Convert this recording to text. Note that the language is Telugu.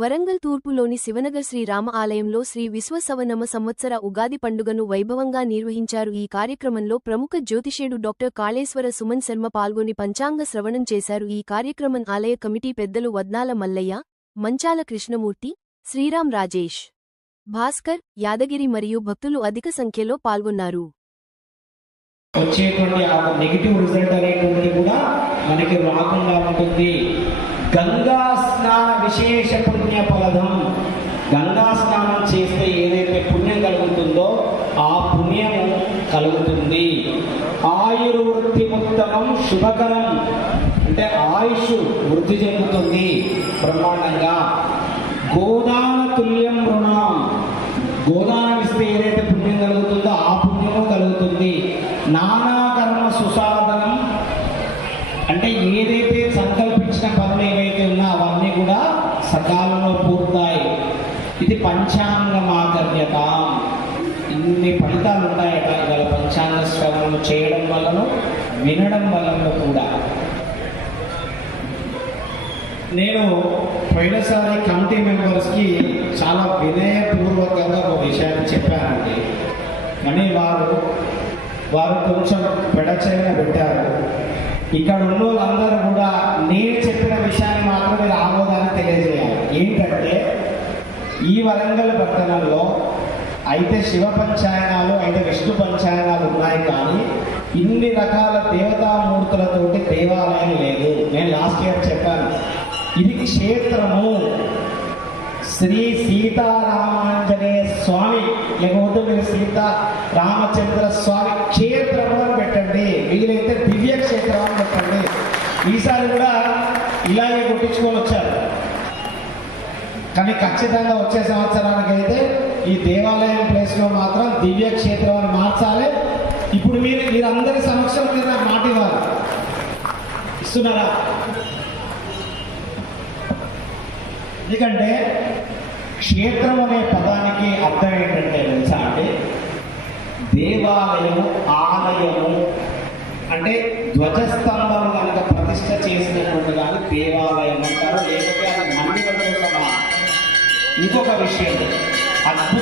వరంగల్ తూర్పులోని శివనగర్ శ్రీ రామ ఆలయంలో శ్రీ విశ్వసవనమ సంవత్సర ఉగాది పండుగను వైభవంగా నిర్వహించారు. ఈ కార్యక్రమంలో ప్రముఖ జ్యోతిషేడు డాక్టర్ కాళేశ్వర సుమన్ శర్మ పాల్గొని పంచాంగ శ్రవణం చేశారు. ఈ కార్యక్రమం ఆలయ కమిటీ పెద్దలు వద్నాల మల్లయ్య మంచాల కృష్ణమూర్తి శ్రీరాం రాజేష్ భాస్కర్ యాదగిరి మరియు భక్తులు అధిక సంఖ్యలో పాల్గొన్నారు. వచ్చేటువంటి ఆ నెగిటివ్ రిజల్ట్ అనేటువంటిది కూడా మనకి రాకుండా ఉంటుంది. గంగా స్నాన విశేష పుణ్య ఫలదం. గంగా స్నానం చేస్తే ఏదైతే పుణ్యం కలుగుతుందో ఆ పుణ్యము కలుగుతుంది. ఆయుర్వృత్తి ఉత్తమం శుభకరం. అంటే ఆయుష్ వృద్ధి చెందుతుంది బ్రహ్మాండంగా. గోదాన తుల్యం రుణం. గోదానం ఇస్తే ఏదైతే పుణ్యం కలుగుతుందో ఆ పుణ్యము కలుగుతుంది. నానాకర్మ సుసాధనం. అంటే ఏదైతే సంకల్పించిన పంచాంగమాధర్యత ఇన్ని ఫలితాలు ఉంటాయట ఇవాళ పంచాంగ శ్రవణం చేయడం వలన వినడం వలన కూడా. నేను పోయినసారి కమిటీ మెంబర్స్కి చాలా వినయపూర్వకంగా ఒక విషయాన్ని చెప్పానండి. కానీ వారు వారు కొంచెం పెడచైన పెట్టారు. ఇక్కడ ఉన్న వాళ్ళందరూ కూడా నేను చెప్పిన విషయాన్ని మాత్రం మీరు ఆమోదాన్ని తెలియజేయాలి ఏంటంటే ఈ వరంగల్ పట్టణంలో అయితే శివ పంచాయనాలు అయితే విష్ణు పంచాయనాలు ఉన్నాయి కానీ ఇన్ని రకాల దేవతామూర్తులతోటి దేవాలయం లేదు. నేను లాస్ట్ ఇయర్ చెప్పాను. ఇది క్షేత్రము. శ్రీ సీతారామాంజనేయ స్వామి లేకపోతే మీరు సీతా రామచంద్ర స్వామి క్షేత్రము అని పెట్టండి. వీలైతే దివ్య క్షేత్రం అని పెట్టండి. ఈసారి కూడా ఇలాగే కొట్టించుకొని కానీ ఖచ్చితంగా వచ్చే సంవత్సరానికి అయితే ఈ దేవాలయం ప్లేస్లో మాత్రం దివ్య క్షేత్రం అని మార్చాలి. ఇప్పుడు మీరు మీరందరి సమక్షం మీద మాట ఇవ్వాలి. ఇస్తున్నారా? ఎందుకంటే క్షేత్రం అనే పదానికి అర్థం ఏంటంటే తెలుసా అంటే దేవాలయము ఆలయము అంటే ధ్వజస్తంభం కనుక ప్రతిష్ట చేసినటువంటి దాన్ని దేవాలయం అంటారు. లేకపోతే అది ఇంకొక విషయం అద్భుత